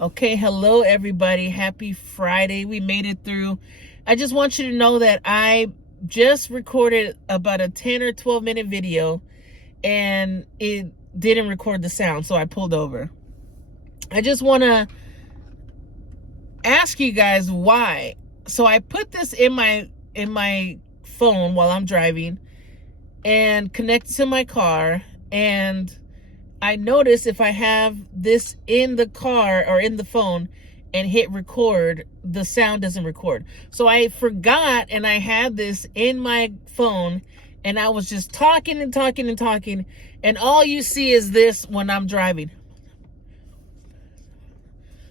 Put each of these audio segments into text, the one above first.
Okay, hello everybody. Happy Friday. We made it through. I just want you to know that I just recorded about a 10 or 12 minute video and it didn't record the sound, so I pulled over. I just want to ask you guys why. So I put this in my phone while I'm driving and connected to my car, and I notice if I have this in the car or in the phone and hit record, the sound doesn't record. So I forgot, and I had this in my phone and I was just talking and talking and talking, and all you see is this when I'm driving.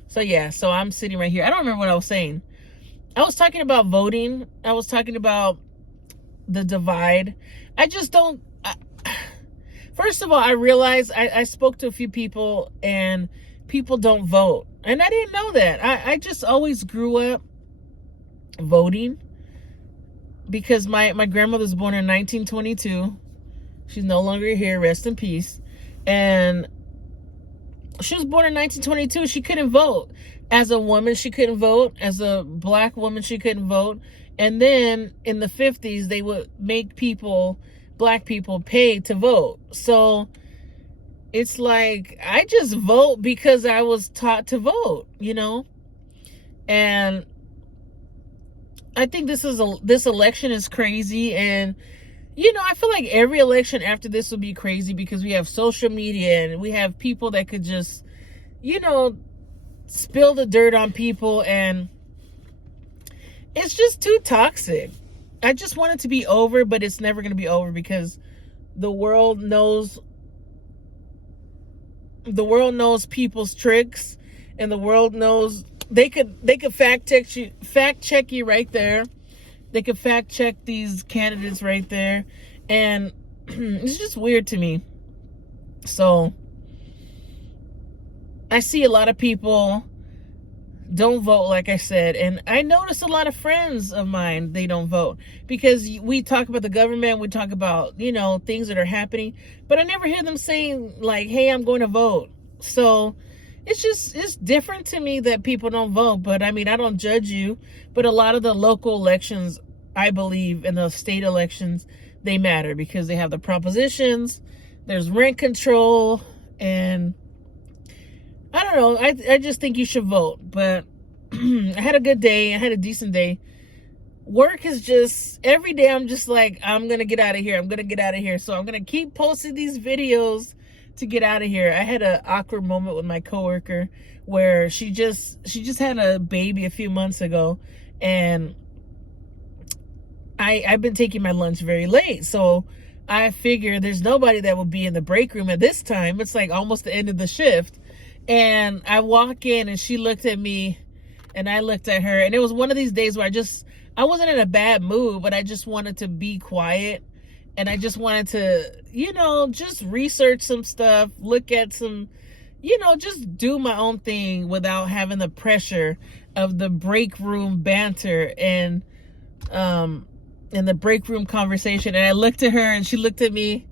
So yeah, so I'm sitting right here. I don't remember what I was saying. I was talking about voting. I was talking about the divide. I just don't. First of all, I realized I spoke to a few people and people don't vote. And I didn't know that. I just always grew up voting because my grandmother was born in 1922. She's no longer here. Rest in peace. And she was born in 1922. She couldn't vote. As a woman, she couldn't vote. As a black woman, she couldn't vote. And then in the 50s, they would make black people pay to vote. So it's like, I just vote because I was taught to vote, And I think this election is crazy. And, I feel like every election after this will be crazy because we have social media and we have people that could just, spill the dirt on people, and it's just too toxic. I just want it to be over, but it's never going to be over because the world knows people's tricks, and the world knows they could fact check you right there. They could fact check these candidates right there, and it's just weird to me. So I see a lot of people don't vote, like I said, and I notice a lot of friends of mine, they don't vote because we talk about the government, we talk about things that are happening, but I never hear them saying like, hey, I'm going to vote. So it's different to me that people don't vote. But I mean, I don't judge you, but a lot of the local elections, I believe, in the state elections, they matter because they have the propositions, there's rent control, and I don't know. I just think you should vote. But I had a good day. I had a decent day. Work is just, every day I'm just like, I'm going to get out of here. I'm going to get out of here. So I'm going to keep posting these videos to get out of here. I had an awkward moment with my coworker where she just had a baby a few months ago. And I've been taking my lunch very late. So I figure there's nobody that will be in the break room at this time. It's like almost the end of the shift. And I walk in and she looked at me and I looked at her, and it was one of these days where I wasn't in a bad mood, but I just wanted to be quiet, and I just wanted to, just research some stuff, look at some, just do my own thing without having the pressure of the break room banter and the break room conversation. And I looked at her and she looked at me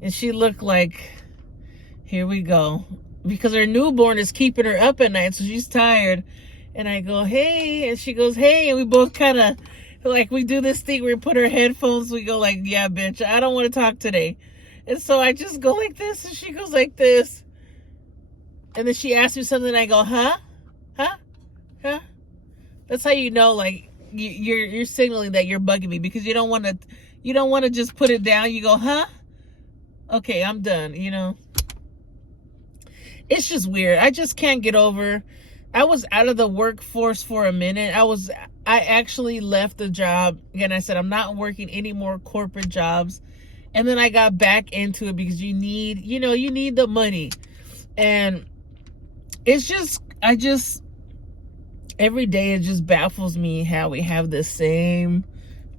and she looked like, here we go. Because her newborn is keeping her up at night, so she's tired. And I go, hey, and she goes, hey, and we both kind of, like, we do this thing where we put our headphones, we go like, yeah, bitch, I don't want to talk today. And so I just go like this, and she goes like this. And then she asks me something, and I go, huh? That's how you know, like, you're signaling that you're bugging me, because you don't want to just put it down. You go, huh? Okay, I'm done, It's just weird. I just can't get over. I was out of the workforce for a minute. I actually left the job. Again, I said, I'm not working any more corporate jobs. And then I got back into it because you need the money. And every day it just baffles me how we have the same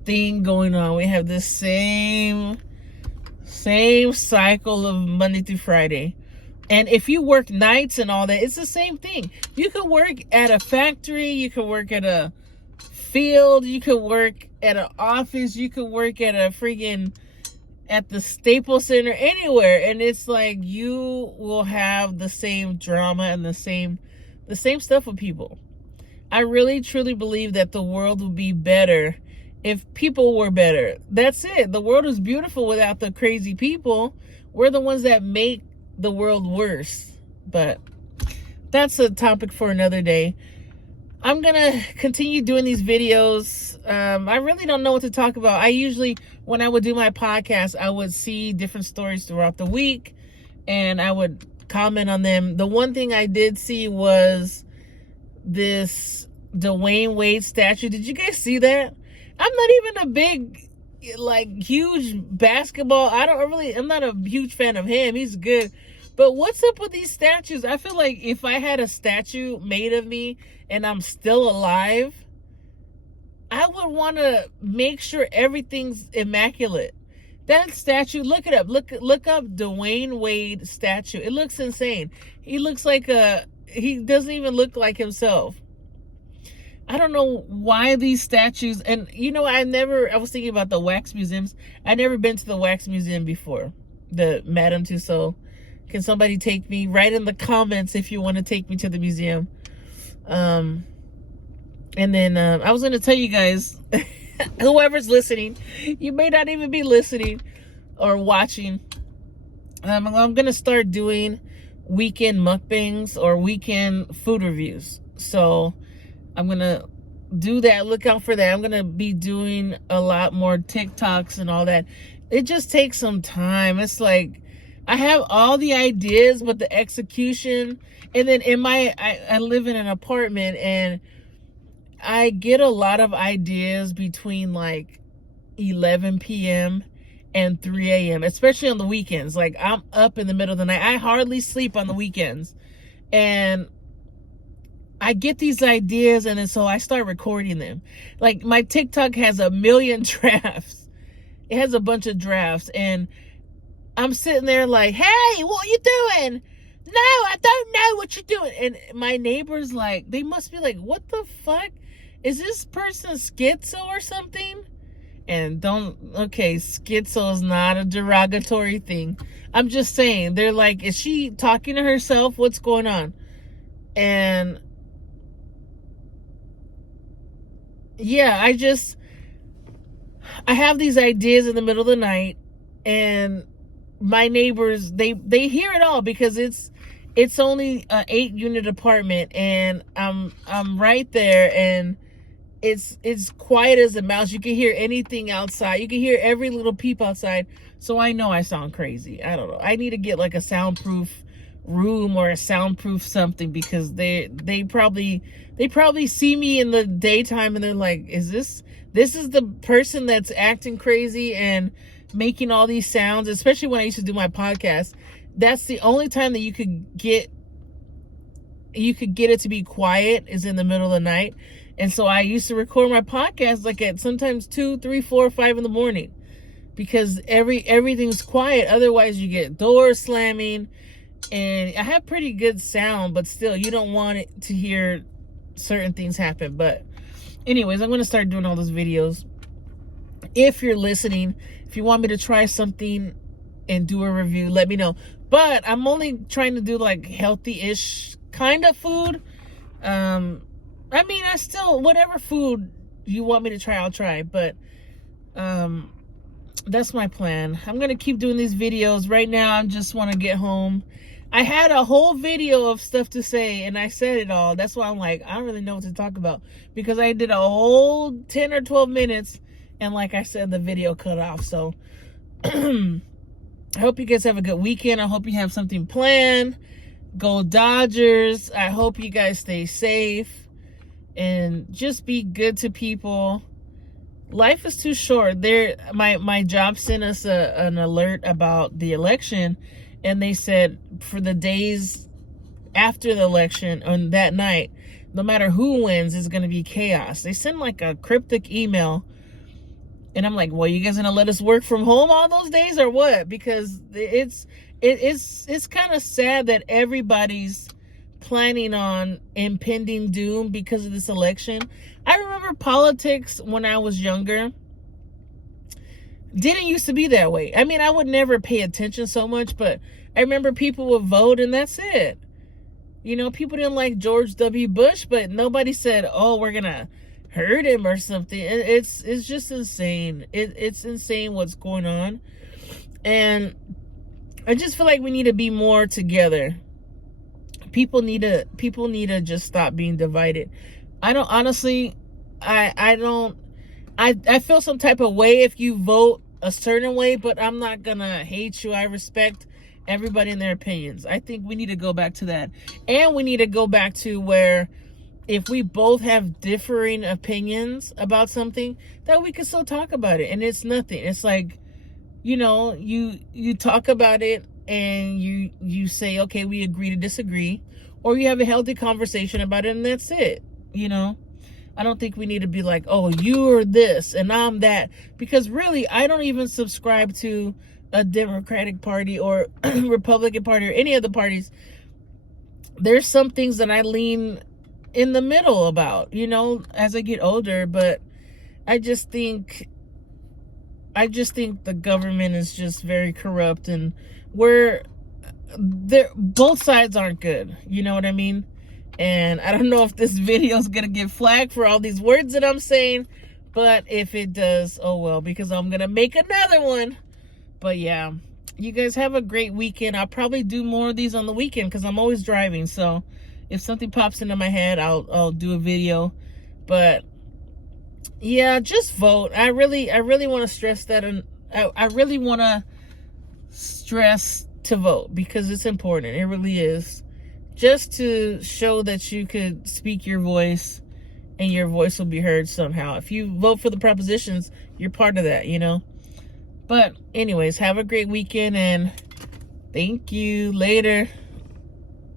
thing going on. We have this same cycle of Monday through Friday. And if you work nights and all that, it's the same thing. You could work at a factory, you could work at a field, you could work at an office, you could work at at the Staples Center, anywhere. And it's like you will have the same drama and the same The same stuff with people. I really truly believe that the world would be better if people were better. That's it. The world is beautiful without the crazy people. We're the ones that make the world worse. But that's a topic for another day. I'm going to continue doing these videos. I really don't know what to talk about. I usually, when I would do my podcast, I would see different stories throughout the week and I would comment on them. The one thing I did see was this Dwayne Wade statue. Did you guys see that? I'm not even a big, huge basketball. I'm not a huge fan of him. He's good. But what's up with these statues? I feel like if I had a statue made of me and I'm still alive, I would want to make sure everything's immaculate. That statue, look it up. Look up Dwayne Wade statue. It looks insane. He looks like he doesn't even look like himself. I don't know why these statues, and I was thinking about the wax museums. I've never been to the wax museum before. The Madame Tussauds. Can somebody take me? Write in the comments if you want to take me to the museum. And then I was going to tell you guys, whoever's listening, you may not even be listening or watching. I'm going to start doing weekend mukbangs or weekend food reviews. So I'm going to do that. Look out for that. I'm going to be doing a lot more TikToks and all that. It just takes some time. It's like, I have all the ideas, but the execution, and then I live in an apartment and I get a lot of ideas between 11 p.m. and 3 a.m., especially on the weekends. Like, I'm up in the middle of the night. I hardly sleep on the weekends. And I get these ideas, and then so I start recording them. Like, my TikTok has 1 million drafts. It has a bunch of drafts, and I'm sitting there like, hey, what are you doing? No, I don't know what you're doing. And my neighbors, they must be like, what the fuck? Is this person schizo or something? And schizo is not a derogatory thing. I'm just saying, they're like, is she talking to herself? What's going on? And yeah, I have these ideas in the middle of the night, and my neighbors, they hear it all because it's only an 8-unit apartment, and I'm right there, and it's quiet as a mouse. You can hear anything outside. You can hear every little peep outside. So I know I sound crazy. I don't know. I need to get a soundproof room or a soundproof something, because they probably see me in the daytime and they're like, is this is the person that's acting crazy and making all these sounds, especially when I used to do my podcast. That's the only time that you could get it to be quiet, is in the middle of the night. And so I used to record my podcast at sometimes 2, 3, 4, 5 in the morning, because everything's quiet. Otherwise you get doors slamming, and I have pretty good sound, but still you don't want it to hear certain things happen. But anyways, I'm going to start doing all those videos. If you're listening, if you want me to try something and do a review, let me know. But I'm only trying to do healthy-ish kind of food. I still, whatever food you want me to try, I'll try. But that's my plan. I'm going to keep doing these videos. Right now, I just want to get home. I had a whole video of stuff to say, and I said it all. That's why I'm like, I don't really know what to talk about, because I did a whole 10 or 12 minutes, and like I said, the video cut off. So I hope you guys have a good weekend. I hope you have something planned. Go Dodgers. I hope you guys stay safe and just be good to people. Life is too short. My job sent us an alert about the election, and they said for the days after the election, on that night, no matter who wins, it's going to be chaos. They send a cryptic email, and I'm like, well, you guys gonna let us work from home all those days or what? Because it's kind of sad that everybody's planning on impending doom because of this election. I remember politics when I was younger didn't used to be that way. I would never pay attention so much, but I remember people would vote and that's it. You know, people didn't like George W. Bush, but nobody said, oh, we're going to hurt him or something. It's just insane. It's insane what's going on. And I just feel like we need to be more together. People need to just stop being divided. I don't, honestly, I don't, I feel some type of way if you vote a certain way, but I'm not gonna hate you. I respect everybody and their opinions. I think we need to go back to that. And we need to go back to where if we both have differing opinions about something, that we can still talk about it. And it's nothing. It's like, you know, you talk about it and you say, okay, we agree to disagree, or you have a healthy conversation about it and that's it. You know, I don't think we need to be like, oh, you're this and I'm that, because really I don't even subscribe to a Democratic Party or Republican Party or any of the parties. There's some things that I lean in the middle about, you know, as I get older, but I just think the government is just very corrupt, and both sides aren't good. You know what I mean? And I don't know if this video is going to get flagged for all these words that I'm saying, but if it does, oh well, because I'm going to make another one. But yeah, you guys have a great weekend. I'll probably do more of these on the weekend because I'm always driving. So if something pops into my head, I'll do a video. But yeah, just vote. I really want to stress that, and I really want to stress to vote because it's important. It really is. Just to show that you could speak your voice and your voice will be heard somehow. If you vote for the propositions, you're part of that, you know? But anyways, have a great weekend and thank you. Later.